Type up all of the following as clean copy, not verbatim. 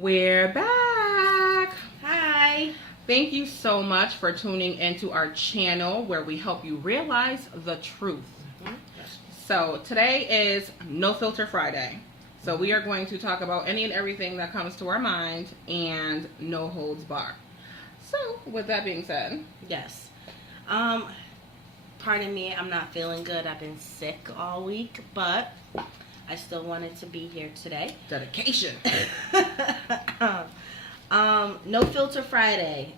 We're back. Hi. Thank you so much for tuning into our channel where we help you realize the truth. So today is No Filter Friday. So we are going to talk about any and everything that comes to our mind and no holds bar. So with that being said. Yes. Pardon me, I'm not feeling good. I've been sick all week, but I still wanted to be here today. Dedication. No Filter Friday.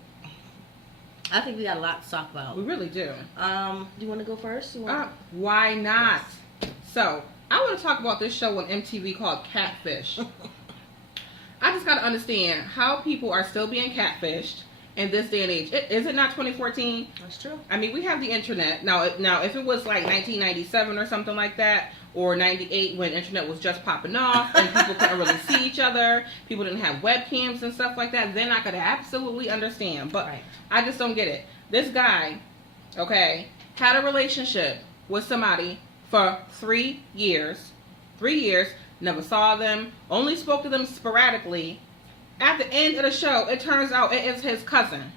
I think we got a lot to talk about. We really do. Do you want to go first? Why not? Yes. So, I want to talk about this show on MTV called Catfish. I just got to understand how people are still being catfished in this day and age. Is it not 2014? That's true. I mean, we have the internet. Now, if it was like 1997 or something like that, or 98 when internet was just popping off and people couldn't really see each other, people didn't have webcams and stuff like that, then I could absolutely understand. But right. I just don't get it. This guy, okay, had a relationship with somebody for 3 years. 3 years, never saw them, only spoke to them sporadically. At the end of the show, it turns out it is his cousin.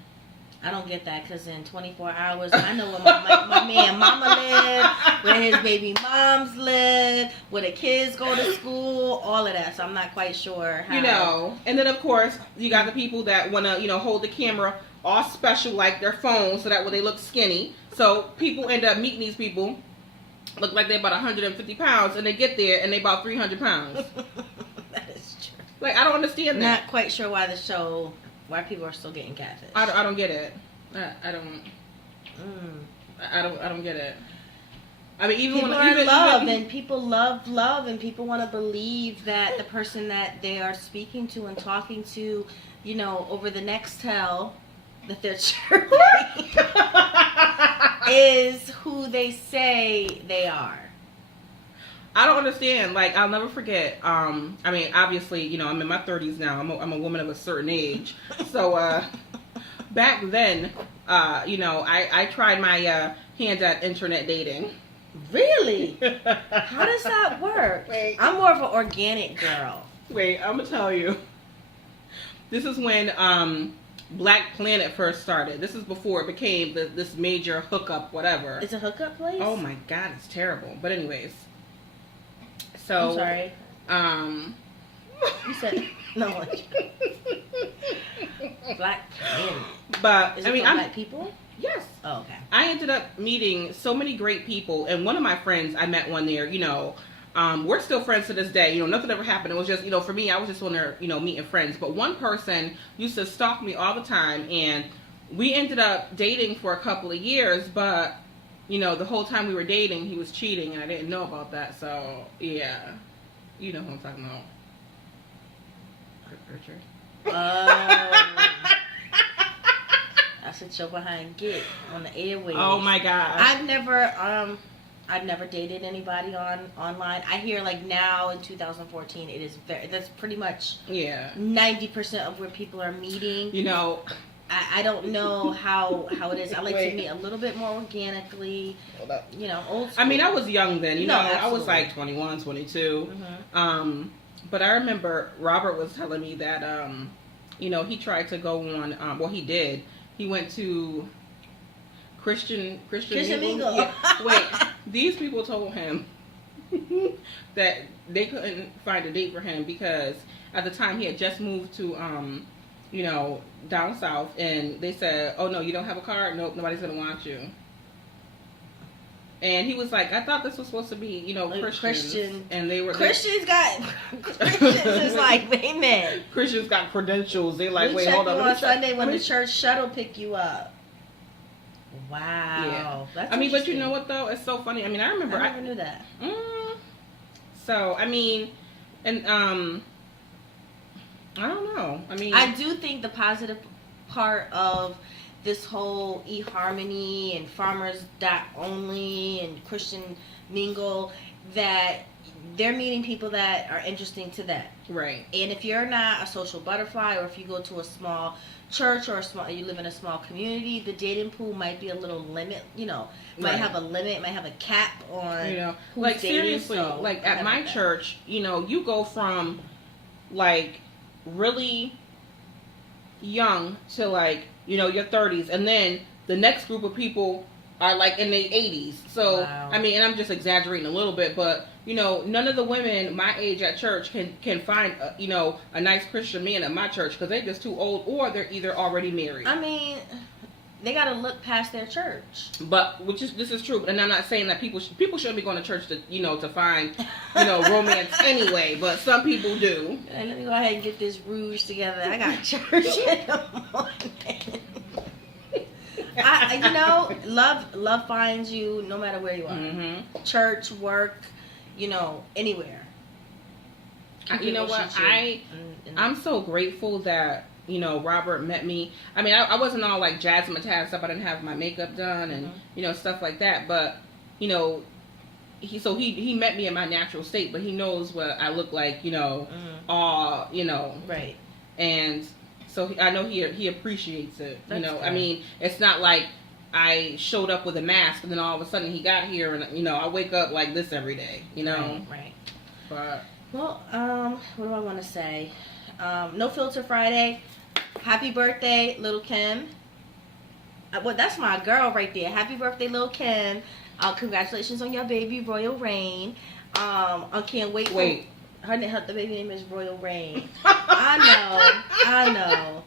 I don't get that because in 24 hours, I know where my man mama live, where his baby moms live, where the kids go to school, all of that. So I'm not quite sure how. And then of course, you got the people that want to, hold the camera all special like their phone so that way they look skinny. So people end up meeting these people, look like they're about 150 pounds, and they get there and they about 300 pounds. That is true. Like, I don't understand that. Not quite sure why people are still getting catfish. I don't get it. I don't get it. I mean, even people when are in love, and people love, and people want to believe that the person that they are speaking to and talking to, over the next tell that they're churning is who they say they are. I don't understand. Like, I'll never forget. I mean, obviously, I'm in my 30s now. I'm a woman of a certain age. So, back then, I tried my hand at internet dating. Really? How does that work? Wait. I'm more of an organic girl. Wait, I'm gonna tell you. This is when Black Planet first started. This is before it became this major hookup, whatever. It's a hookup place? Oh my God, it's terrible. But anyways. So, I'm sorry. You said no. Black Planet. But Is it for black people? Yes. Oh, okay. I ended up meeting so many great people, and one of my friends I met one there. We're still friends to this day. Nothing ever happened. It was just, for me, I was just on there, meeting friends. But one person used to stalk me all the time, and we ended up dating for a couple of years, but. The whole time we were dating, he was cheating, and I didn't know about that. So, yeah. You know who I'm talking about. Richard. That's what you're behind get on the airwaves. Oh, my God. I've never dated anybody online. I hear, like, now in 2014, that's pretty much 90% of where people are meeting. I don't know how it is. I like to meet a little bit more organically. Old school. I mean, I was young then. I was absolutely. like 21, 22. Mm-hmm. But I remember Robert was telling me that, he tried to go on, he did. He went to Christian Mingle. Yeah. Wait, these people told him that they couldn't find a date for him because at the time he had just moved to, down south, and they said, "Oh no, you don't have a card? Nope, nobody's gonna want you." And he was like, "I thought this was supposed to be, Christians, and they were Christians is like, wait a minute. Christians got credentials. They like, we wait, check hold you on. on Sunday when the church shuttle pick you up." Wow. Yeah. That's but you know what though? It's so funny. I mean, I remember. I never knew that. So I mean, and I don't know. I mean, I do think the positive part of this whole eHarmony and Farmers.only and Christian Mingle, that they're meeting people that are interesting to them. Right. And if you're not a social butterfly, or if you go to a small church or you live in a small community, the dating pool might be a little limit. Might have a limit, might have a cap on. Who's like dating, seriously, so like at my church, you go from like really young to like, you know, your 30s, and then the next group of people are like in their 80s. So wow. I mean, and I'm just exaggerating a little bit, but you know, none of the women my age at church can find you know, a nice Christian man at my church because they're just too old, or they're either already married. I mean, they got to look past their church. But this is true, and I'm not saying that people shouldn't be going to church to, you know, to find, you know, romance anyway. But some people do. Hey, let me go ahead and get this rouge together. I got church in the morning. You know, love finds you no matter where you are. Mm-hmm. Church, work, you know, anywhere. You know what? I'm so grateful that, you know, Robert met me. I mean, I wasn't all like jazzmatazz stuff. I didn't have my makeup done and, mm-hmm. you know, stuff like that. But, you know, he met me in my natural state, but he knows what I look like, you know, mm-hmm. You know. Right. And so I know he appreciates it. That's you know, good. I mean, it's not like I showed up with a mask and then all of a sudden he got here and, you know, I wake up like this every day, you know. Right. But. Well, what do I want to say? No Filter Friday. Happy birthday, Little Kim. Well, that's my girl right there. Happy birthday, Little Kim. Congratulations on your baby, Royal Rain. I can't wait. Wait. The baby name is Royal Rain. I know.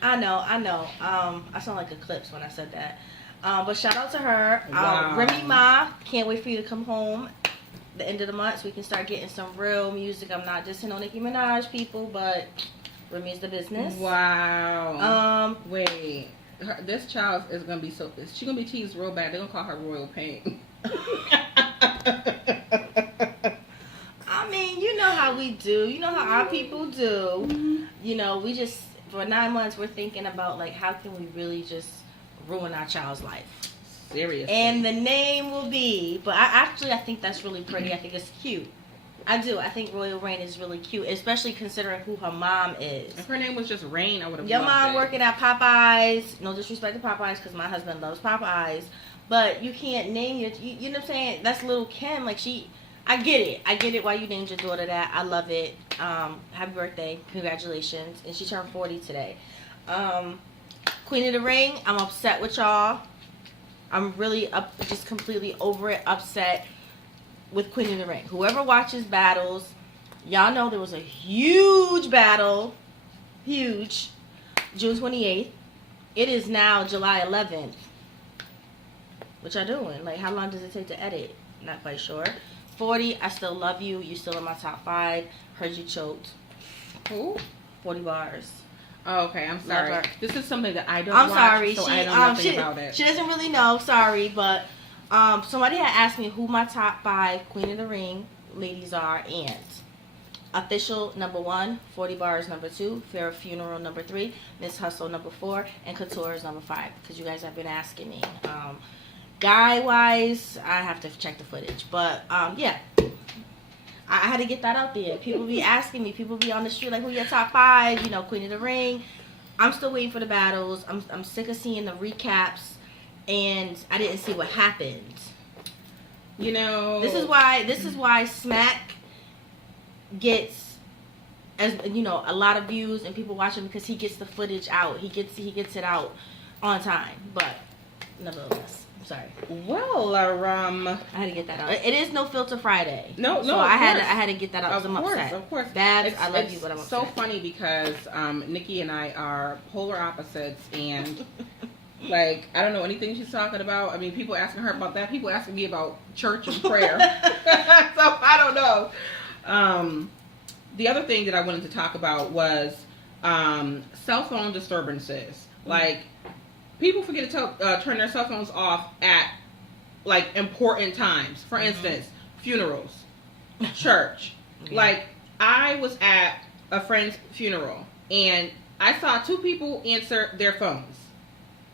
I sound like Eclipse when I said that. But shout out to her. Wow. Remy Ma, can't wait for you to come home the end of the month so we can start getting some real music. I'm not just on Nicki Minaj, people, but Remy's the business. Wow. Wait. This child is gonna be she's gonna be teased real bad. They're gonna call her Royal Pain. I mean, you know how we do. You know how our people do. Mm-hmm. You know, we just for 9 months we're thinking about like how can we really just ruin our child's life. Seriously. And the name will be, but I think that's really pretty. I think it's cute. I do. I think Royal Rain is really cute, especially considering who her mom is. If her name was just Rain, I would have. Your mom working at Popeyes. No disrespect to Popeyes, because my husband loves Popeyes, but you can't name you know what I'm saying? That's Little Kim. Like I get it. Why you named your daughter that? I love it. Happy birthday, congratulations, and she turned 40 today. Queen of the Ring. I'm upset with y'all. I'm really just completely over it, upset with Queen of the Ring. Whoever watches battles, y'all know there was a huge battle, June 28th. It is now July 11th. What y'all doing? Like, how long does it take to edit? Not quite sure. 40, I still love you. You still in my top 5. Heard you choked. Who? 40 bars. Oh, okay, I'm sorry. This is something that I don't watch, sorry. So I know nothing about it. She doesn't really know. Sorry, but somebody had asked me who my top 5 Queen of the Ring ladies are, and Official number 1, 40 Bars number 2, Fair Funeral number 3, Miss Hustle number 4, and Couture is number 5. Because you guys have been asking me. Guy wise, I have to check the footage, but yeah. I had to get that out there. People be asking me. People be on the street like, who your top 5? You know, Queen of the Ring. I'm still waiting for the battles. I'm sick of seeing the recaps, and I didn't see what happened. You know, this is why Smack gets, as you know, a lot of views and people watching because he gets the footage out. He gets it out on time. But nevertheless. Sorry. Well, I had to get that out. It is No Filter Friday. No. So I had to get that out. Of course. Babs, I love you, but I'm upset. So funny because Nikki and I are polar opposites, and like I don't know anything she's talking about. I mean, people asking her about that. People asking me about church and prayer. So I don't know. The other thing that I wanted to talk about was cell phone disturbances. Mm-hmm. Like. People forget to turn their cell phones off at, like, important times. For instance, funerals, church. Yeah. Like, I was at a friend's funeral, and I saw 2 people answer their phones.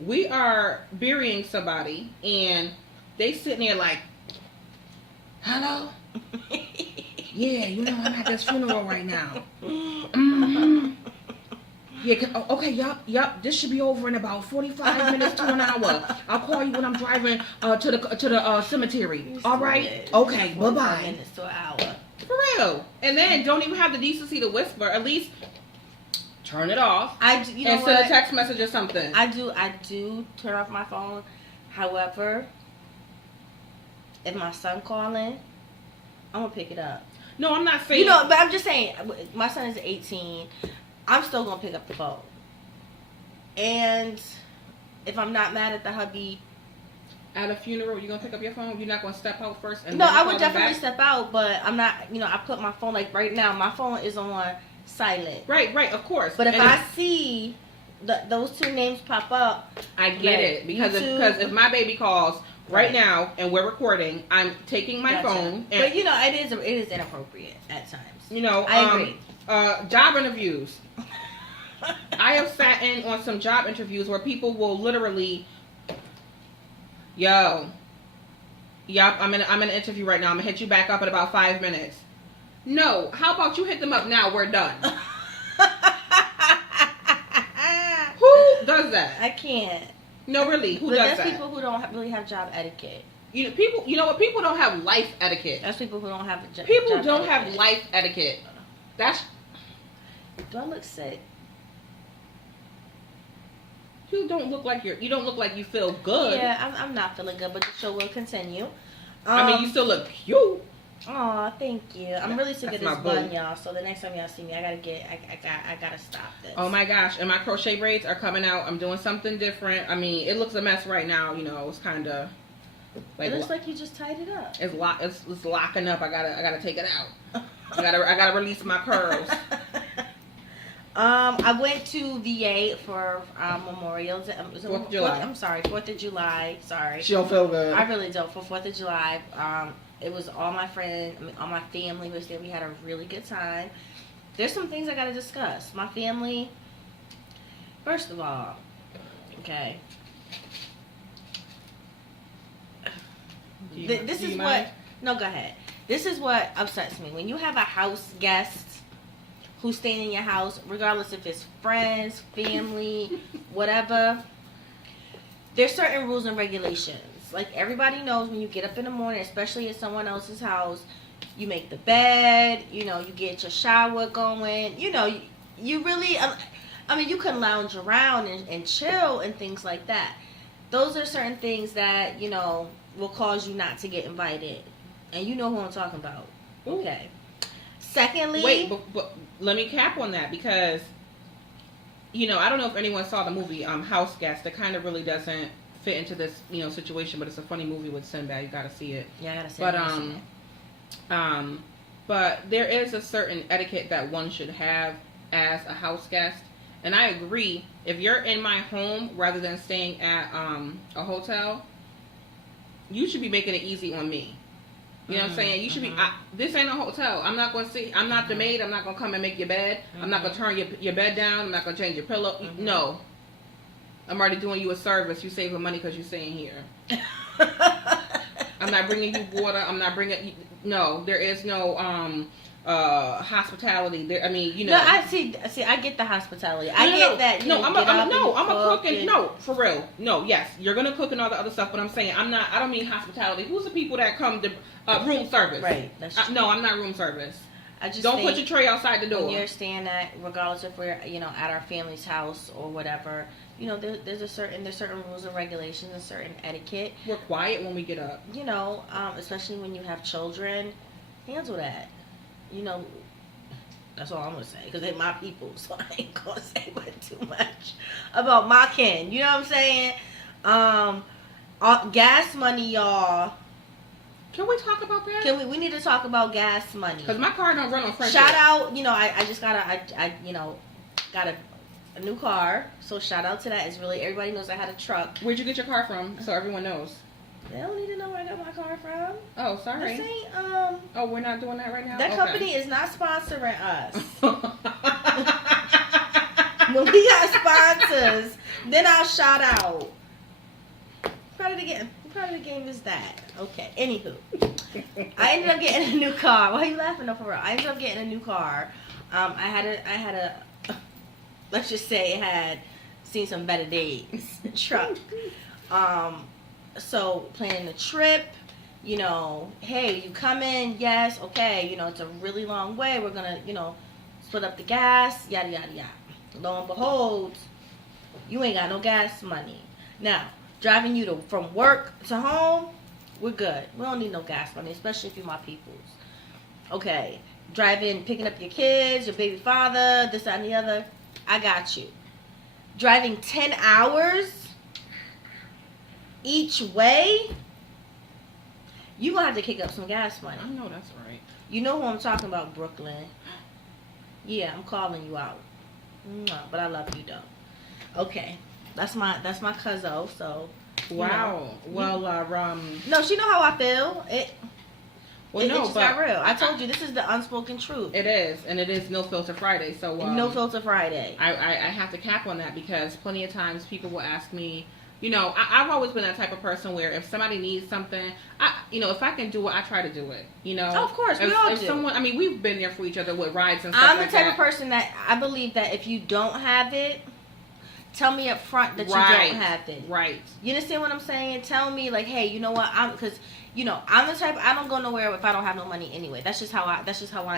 We are burying somebody, and they sitting there like, hello? Yeah, you know, I'm at this funeral right now. Mm-hmm. Yeah, okay, yup. This should be over in about 45 minutes to an hour. I'll call you when I'm driving to the cemetery. All right? Okay, bye-bye. Minutes to an hour. For real. And then don't even have the decency to whisper. At least turn it off. And send a text message or something. I do turn off my phone. However, if my son calling, I'm gonna pick it up. No, I'm not saying. But I'm just saying, my son is 18. I'm still gonna pick up the phone. And if I'm not mad at the hubby. At a funeral, you're gonna pick up your phone? You're not gonna step out first? No, I would definitely step out, but I'm not. I put my phone, like right now, my phone is on silent. Right, of course. But if I see those two names pop up, I get it because if my baby calls right now and we're recording, I'm taking my phone. And, but it is inappropriate at times. I agree. Job interviews. I have sat in on some job interviews where people will literally. Yo, I'm in an interview right now. I'm gonna hit you back up in about 5 minutes. No, how about you hit them up now? We're done. Who does that? I can't. No, really, who does that? That's people who don't really have job etiquette. People. You know what? People don't have life etiquette. That's people who don't have people don't have life etiquette. That's. Do I look sick? You don't look like you feel good. Yeah, I'm not feeling good, but the show will continue. You still look cute. Aw, thank you. I'm really sick of this bun, y'all. So the next time y'all see me, I gotta stop this. Oh my gosh, and my crochet braids are coming out. I'm doing something different. It looks a mess right now. It's kind of like it looks like you just tied it up. It's locking up. I gotta take it out. I gotta release my curls. I went to VA for Memorial Day. 4th of July. I'm sorry, 4th of July. Sorry. She don't feel good. I really don't. For 4th of July, it was all my friends, all my family was there. We had a really good time. There's some things I gotta discuss. My family. First of all, okay. This is what. No, go ahead. This is what upsets me when you have a house guest who's staying in your house, regardless if it's friends, family, whatever. There's certain rules and regulations. Like everybody knows when you get up in the morning, especially at someone else's house, you make the bed, you get your shower going, you really, you can lounge around and chill and things like that. Those are certain things that, will cause you not to get invited. And you know who I'm talking about. Ooh. Okay. Secondly, wait, but let me cap on that because, I don't know if anyone saw the movie House Guest. That kind of really doesn't fit into this, situation, but it's a funny movie with Sinbad. You gotta see it. Yeah, I gotta see it. But but there is a certain etiquette that one should have as a house guest, and I agree. If you're in my home rather than staying at a hotel, you should be making it easy on me. You know what I'm saying? You should be. This ain't a hotel. I'm not going to see. I'm not the maid. I'm not going to come and make your bed. I'm not going to turn your bed down. I'm not going to change your pillow. No. I'm already doing you a service. You saving money because you're staying here. I'm not bringing you water. I'm not bringing. No, there is no hospitality. There. No, I see. I get the hospitality. I get that. I'm a cook and no, for real. No, yes, you're gonna cook and all the other stuff. But I'm saying I don't mean hospitality. Who's the people that come to room service? Right. No, I'm not room service. I just don't put your tray outside the door. When you're staying at, regardless if we're at our family's house or whatever, there's certain rules and regulations and certain etiquette. We're quiet when we get up. Especially when you have children, handle that. That's all I'm gonna say because they're my people, so I ain't gonna say too much about my kin. You know what I'm saying? Gas money, y'all. Can we talk about that? We need to talk about gas money. Because my car don't run on friendship. Shout out, I just got a new car. So shout out to that. It's really, everybody knows I had a truck. Where'd you get your car from? So everyone knows. They don't need to know where I got my car from. Oh, sorry. This ain't, oh, we're not doing that right now? That company is not sponsoring us. When we got sponsors, then I'll shout out. Part of the game is that. Okay. Anywho, I ended up getting a new car. Why are you laughing though, for real? I ended up getting a new car. I had a let's just say it had seen some better days. Truck. So planning the trip. Hey, you coming? Yes. Okay. It's a really long way. We're gonna, split up the gas. Yada yada yada. Lo and behold, you ain't got no gas money. Now, driving you from work to home, we're good. We don't need no gas money, especially if you're my peoples. Okay, driving, picking up your kids, your baby father, this, that, and the other, I got you. Driving 10 hours each way, you're going to have to kick up some gas money. I know that's right. You know who I'm talking about, Brooklyn. Yeah, I'm calling you out. But I love you, though. Okay, that's my cuzzo, so. Wow. Well, no, she know how I feel. Well, it no, just got real. I told you, this is the unspoken truth. It is, and it is No Filter Friday. So No Filter Friday. I have to cap on that because plenty of times people will ask me. I've always been that type of person where if somebody needs something, if I can do it, I try to do it. Oh, of course, we all do. Someone, we've been there for each other with rides and stuff like that. I'm the type of person that I believe that if you don't have it, tell me up front that you don't have it. Right. You understand what I'm saying? Tell me, like, hey, you know what? I'm the type, I don't go nowhere if I don't have no money anyway. That's just how I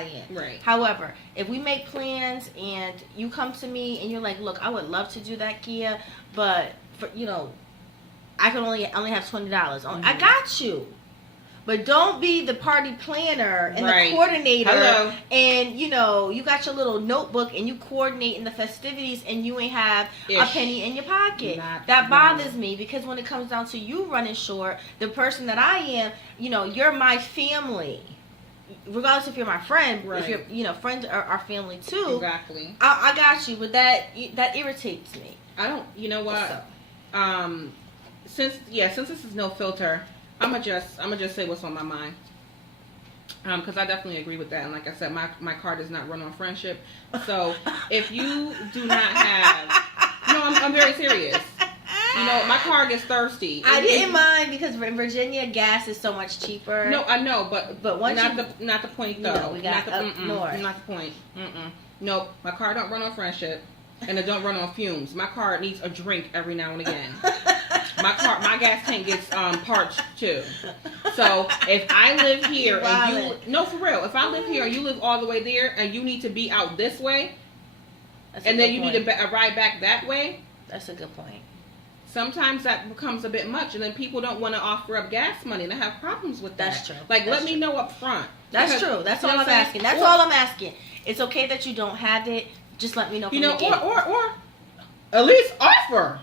am. Right. However, if we make plans and you come to me and you're like, look, I would love to do that, Kia, but I can only have $20. I got you. But don't be the party planner and the coordinator. Hello. And, you got your little notebook and you coordinating the festivities and you ain't have a penny in your pocket. That bothers me because when it comes down to you running short, the person that I am, you're my family. Regardless if you're my friend, if you're, friends are our family too. Exactly. I got you, but that irritates me. I don't, you know what? Since this is No Filter, I'm gonna just say what's on my mind. Because I definitely agree with that, and like I said, my car does not run on friendship. So if you do not have, no, I'm very serious. My car gets thirsty. I didn't mind because in Virginia gas is so much cheaper. No, I know, but once not the point though. We got up north. Not the point. Nope, my car don't run on friendship, and it don't run on fumes. My car needs a drink every now and again. My gas tank gets parched too. So if I live here for real, if I live here and you live all the way there and you need to be out this way, and then you need to ride back that way. That's a good point. Sometimes that becomes a bit much, and then people don't want to offer up gas money, and I have problems with that. That's true. Let me know up front. That's true. That's all I'm asking. That's all I'm asking. It's okay that you don't have it. Just let me know. Or at least offer.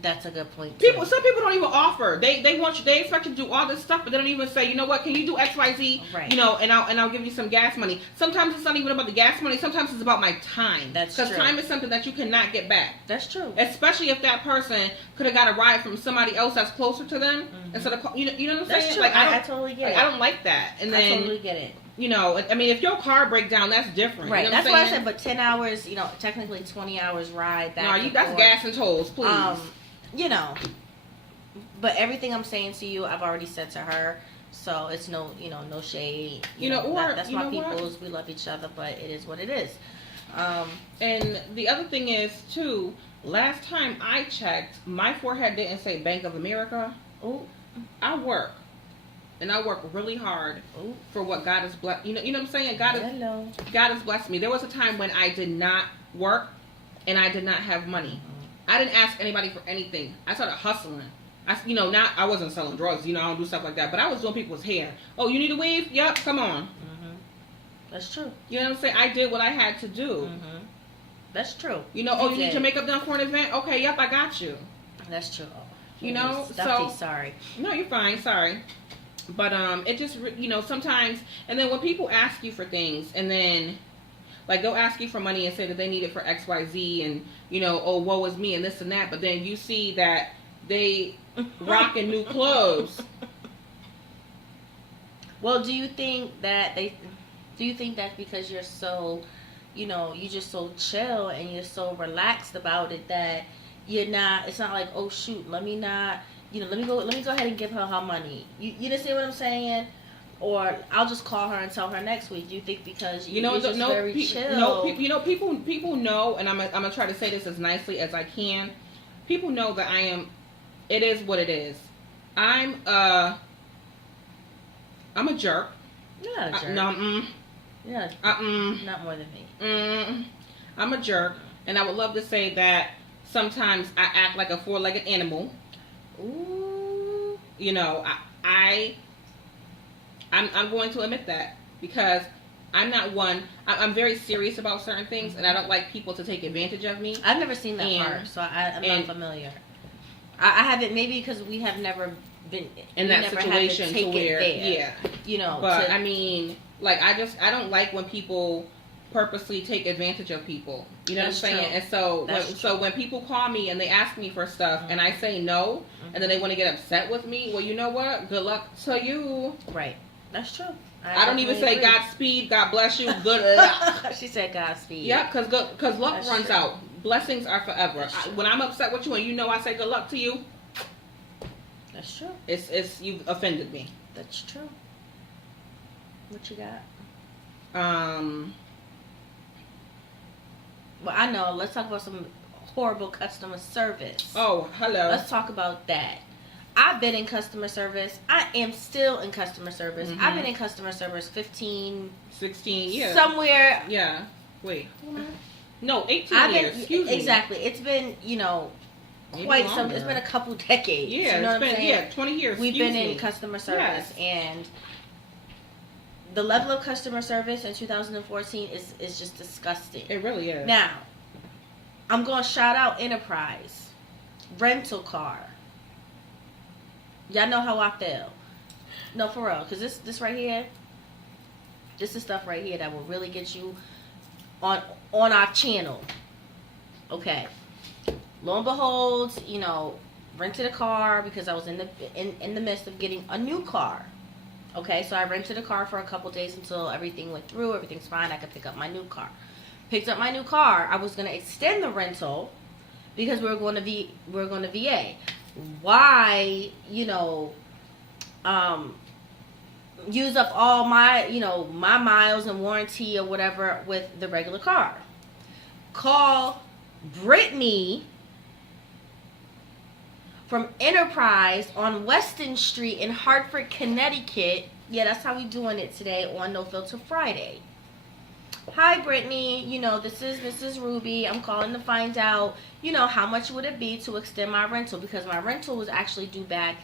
That's a good point. Some people don't even offer. They expect you to do all this stuff, but they don't even say, you know what, can you do XYZ? Right. And I'll give you some gas money. Sometimes it's not even about the gas money. Sometimes it's about my time. That's true. Because time is something that you cannot get back. That's true. Especially if that person could have got a ride from somebody else that's closer to them instead of you know what I'm saying? That's true. I totally get it. I don't like that. And then I totally get it. If your car breaks down, that's different. Right. That's why I said, but 10 hours, technically 20 hours ride. That's gas and tolls, please. But everything I'm saying to you, I've already said to her, so it's no shade. That's my peoples. We love each other, but it is what it is. And the other thing is too. Last time I checked, my forehead didn't say Bank of America. Oh, I work, and I work really hard for what God has blessed. You know what I'm saying? God has blessed me. There was a time when I did not work, and I did not have money. I didn't ask anybody for anything. I started hustling. I wasn't selling drugs. I don't do stuff like that. But I was doing people's hair. Oh, you need a weave? Yep, come on. That's true. You know what I'm saying? I did what I had to do. That's true. You need your makeup done for an event? Okay, yep, I got you. That's true. Sorry. No, you're fine. Sorry. But it just sometimes, and then when people ask you for things, and then they'll ask you for money and say that they need it for XYZ, and woe is me and this and that, but then you see that they rocking new clothes. Well, do you think that's because you're so, you're just so chill and you're so relaxed about it that you're not, it's not like, oh shoot, let me go ahead and give her money. You understand what I'm saying? Or I'll just call her and tell her next week. Do you think because you're just very chill? No, people know, and I'm gonna try to say this as nicely as I can. People know that I am. It is what it is. I'm a jerk. You're not a jerk. No. Yeah. Not more than me. I'm a jerk. And I would love to say that sometimes I act like a four-legged animal. Ooh. You know, I'm going to admit that because I'm not one. I'm very serious about certain things, and I don't like people to take advantage of me. I've never seen that part, so I'm not familiar. I haven't, maybe because we have never been in that situation to where, yeah, you know. But I mean, like, I don't like when people purposely take advantage of people. You know what I'm saying? True. And so when people call me and they ask me for stuff and I say no, and then they want to get upset with me, well, you know what? Good luck to you. Right. That's true. I don't even say Godspeed, God bless you, good. She said Godspeed. Yeah, because luck runs out. Blessings are forever. When I'm upset with you and you know I say good luck to you, that's true. It's you've offended me. That's true. What you got? Well, I know. Let's talk about some horrible customer service. Oh, hello. Let's talk about that. I've been in customer service. I am still in customer service. Mm-hmm. I've been in customer service 15... 16 years. Somewhere... Yeah. Wait. No, 18 years. Excuse me. Exactly. It's been, you know, quite some... It's been a couple decades. Yeah, you know what I'm saying? Yeah, 20 years. We've been in customer service. Yes. And the level of customer service in 2014 is just disgusting. It really is. Now, I'm going to shout out Enterprise. Rental car. Y'all know how I feel. No, for real. Because this right here, this is stuff right here that will really get you on our channel. Okay. Lo and behold, you know, rented a car because I was in the midst of getting a new car. Okay, so I rented a car for a couple days until everything went through. Everything's fine. I could pick up my new car. Picked up my new car. I was going to extend the rental because we were going to VA. Why, you know, use up all my, you know, my miles and warranty or whatever with the regular car? Call Brittany from Enterprise on Weston Street in Hartford, Connecticut. Yeah, that's how we doing it today on No Filter Friday. Hi, Brittany. You know, this is Mrs. Ruby. I'm calling to find out, you know, how much would it be to extend my rental? Because my rental was actually due back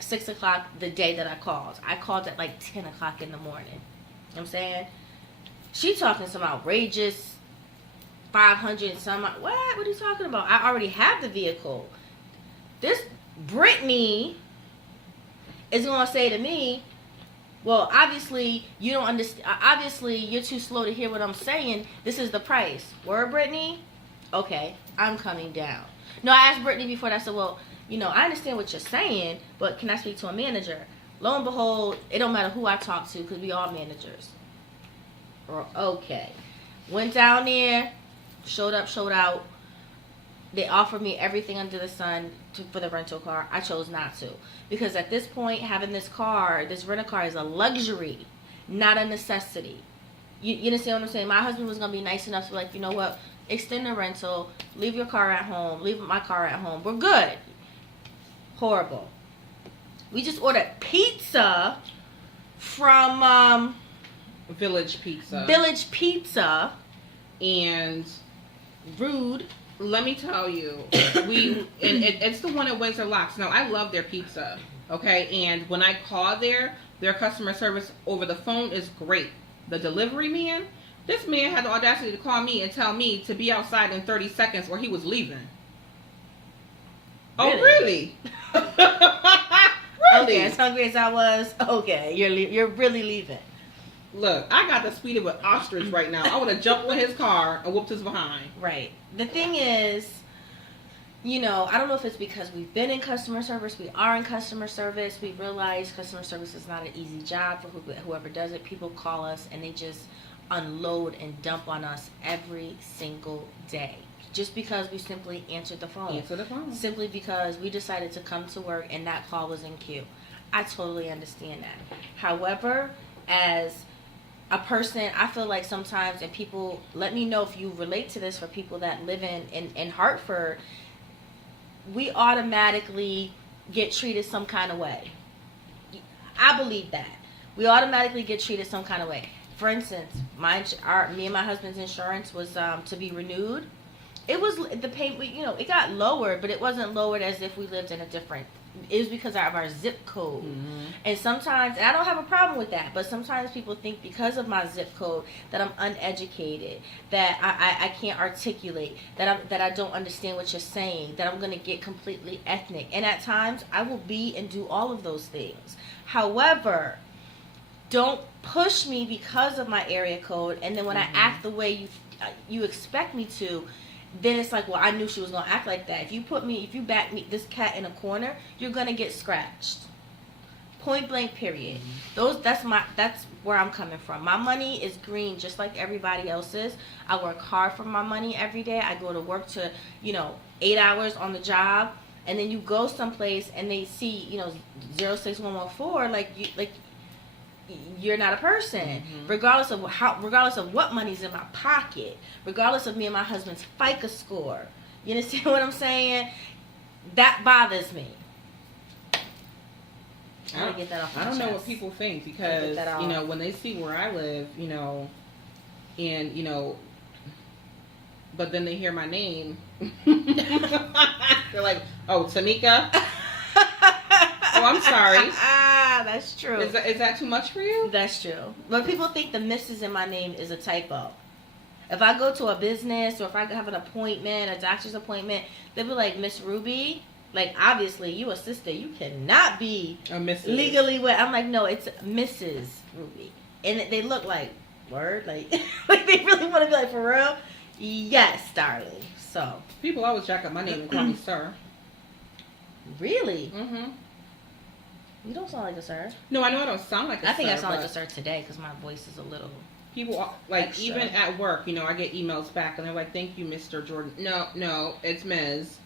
6 o'clock the day that I called. I called at like 10 o'clock in the morning. You know what I'm saying? She talking some outrageous 500 and some. What are you talking about? I already have the vehicle. This Brittany is going to say to me, well, obviously, you don't understand. Obviously, you're too slow to hear what I'm saying. This is the price. Word, Brittany? Okay, I'm coming down. No, I asked Brittany before that. I said, well, you know, I understand what you're saying, but can I speak to a manager? Lo and behold, it don't matter who I talk to because we all managers. Okay. Went down there, showed up, showed out. They offered me everything under the sun for the rental car. I chose not to. Because at this point, having this car, this rental car is a luxury, not a necessity. You understand what I'm saying? My husband was going to be nice enough to be like, you know what? Extend the rental. Leave your car at home. Leave my car at home. We're good. Horrible. We just ordered pizza from Village Pizza. Village Pizza. And rude. Let me tell you, it's the one at Windsor Locks. Now, I love their pizza, okay? And when I call their customer service over the phone is great. The delivery man, this man had the audacity to call me and tell me to be outside in 30 seconds or he was leaving. Oh, really? Really? Okay, as hungry as I was, okay, you're really leaving. Look, I got the speed of an ostrich right now. I would have jumped in his car and whooped his behind. Right. The thing is, you know, I don't know if it's because we've been in customer service, we are in customer service, we realize customer service is not an easy job for whoever does it. People call us and they just unload and dump on us every single day. Just because we simply answered the phone. Answer the phone. Simply because we decided to come to work and that call was in queue. I totally understand that. However, as a person, I feel like sometimes, and people, let me know if you relate to this for people that live in Hartford, we automatically get treated some kind of way. I believe that. We automatically get treated some kind of way. For instance, me and my husband's insurance was to be renewed It was the payment, you know, it got lowered, but it wasn't lowered as if we lived in a different. It was because of our zip code. Mm-hmm. And sometimes, and I don't have a problem with that, but sometimes people think because of my zip code that I'm uneducated, that I can't articulate, that I don't understand what you're saying, that I'm going to get completely ethnic. And at times, I will be and do all of those things. However, don't push me because of my area code, and then when I act the way you expect me to, then it's like, well, I knew she was gonna act like that. If you back me this cat in a corner, you're gonna get scratched. Point blank, period. That's where I'm coming from. My money is green just like everybody else's. I work hard for my money every day. I go to work to, 8 hours on the job, and then you go someplace and they see, 06114, you're not a person. Regardless of what money's in my pocket, regardless of me and my husband's FICA score. You understand what I'm saying? That bothers me. I don't get that off my chest. I don't know what people think, because when they see where I live, and but then they hear my name, they're like, "Oh, Tamika." Oh, I'm sorry. That's true. Is that too much for you? That's true. But people think the Mrs. in my name is a typo. If I go to a business, or if I have an appointment, a doctor's appointment, they'll be like, "Miss Ruby." Like, obviously, you a sister. You cannot be a Mrs. legally wed. I'm like, no, it's Mrs. Ruby. And they look like, word? Like, like they really want to be like, for real? Yes, darling. So. People always jack up my name and call me sir. Really? Mm-hmm. You don't sound like a sir. No, I know I don't sound like a sir. I think I sound like a sir today because my voice is a little. People, extra. Even at work, I get emails back and they're like, "Thank you, Mr. Jordan." No, it's Ms.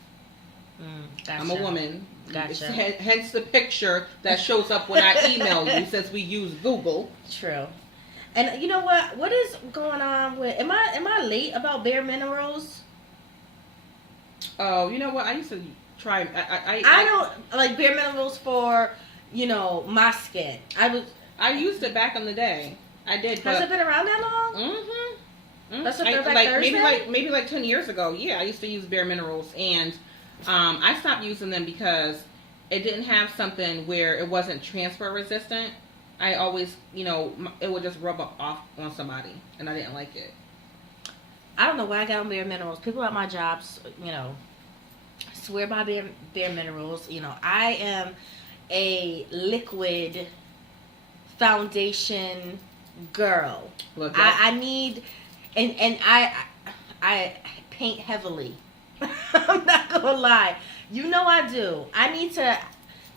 Gotcha. I'm a woman. Gotcha. Hence the picture that shows up when I email you, since we use Google. True. And you know what? What is going on with? Am I late about Bare Minerals? Oh, you know what? I used to try. I don't like Bare Minerals for my skin. I used it back in the day. I did. Has it been around that long? Mm-hmm. That's a Throwback Thursday? Maybe like 10 years ago. Yeah, I used to use Bare Minerals, and I stopped using them because it didn't have something where it wasn't transfer resistant. I always, it would just rub off on somebody, and I didn't like it. I don't know why I got on Bare Minerals. People at my jobs, swear by Bare Minerals. I am a liquid foundation girl. I need, and I paint heavily. I'm not gonna lie. I do. I need to,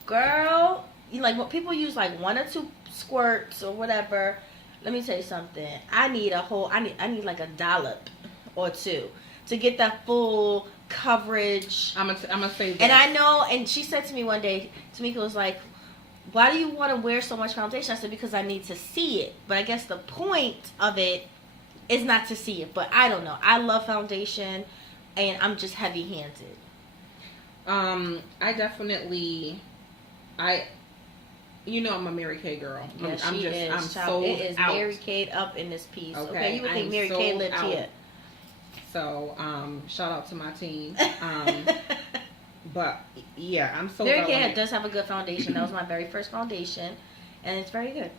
girl. What people use, like 1 or 2 squirts or whatever. Let me tell you something. I need I need like a dollop or 2 to get that full coverage. I'm gonna say this. And I know. And she said to me one day, Tamika was like, "Why do you want to wear so much foundation?" I said, "Because I need to see it." But I guess the point of it is not to see it. But I don't know. I love foundation, and I'm just heavy-handed. I definitely, I'm a Mary Kay girl. Yeah, she is. I'm sold it is out. Mary Kay up in this piece. Okay, you would think Mary Kay lived here. So, shout out to my team. But yeah, I'm sold Mary out. Kay does have a good foundation. That was my very first foundation, and it's very good.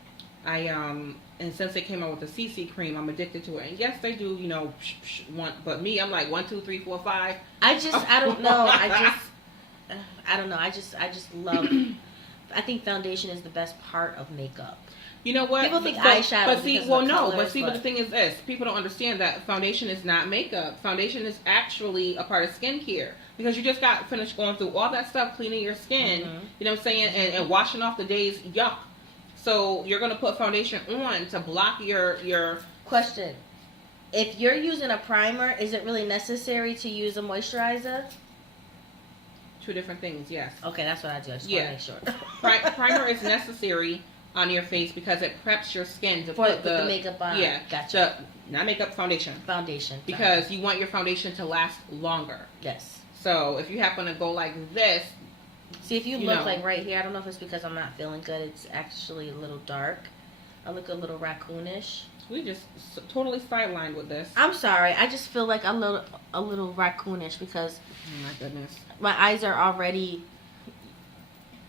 And since they came out with the CC cream, I'm addicted to it. And yes, they do, but me, I'm like 1, 2, 3, 4, 5. I don't know. I don't know. I just love. I think foundation is the best part of makeup. You know what? People think eyeshadow. But see, but the thing is this: people don't understand that foundation is not makeup. Foundation is actually a part of skincare, because you just got finished going through all that stuff, cleaning your skin. Mm-hmm. You know what I'm saying, and washing off the day's yuck. So you're gonna put foundation on to block your. Question: if you're using a primer, is it really necessary to use a moisturizer? 2 different things. Yes. Okay, that's what I do. I just want to make sure. Primer is necessary on your face because it preps your skin to put the makeup on. Yeah, gotcha. Not makeup, foundation. Foundation. Because you want your foundation to last longer. Yes. So if you happen to go like this. See, if you look like right here, I don't know if it's because I'm not feeling good. It's actually a little dark. I look a little raccoonish. We just totally sidelined with this. I'm sorry. I just feel like a little raccoonish because. Oh my goodness. My eyes are already.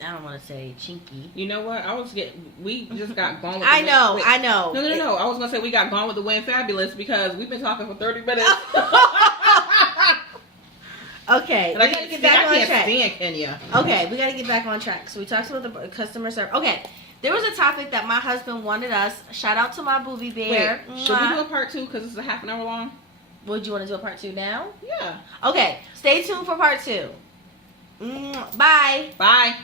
I don't want to say chinky. You know what? We just got gone with I know. No. I was going to say we got gone with the wind fabulous because we've been talking for 30 minutes. Okay. And I gotta get back on track. Stand Kenya. Okay, we got to get back on track. So we talked about the customer service. Okay. There was a topic that my husband wanted us. Shout out to my booby bear. Wait, should we do a part 2 because this is a half an hour long? Would you want to do a part 2 now? Yeah. Okay. Stay tuned for part 2. Bye. Bye.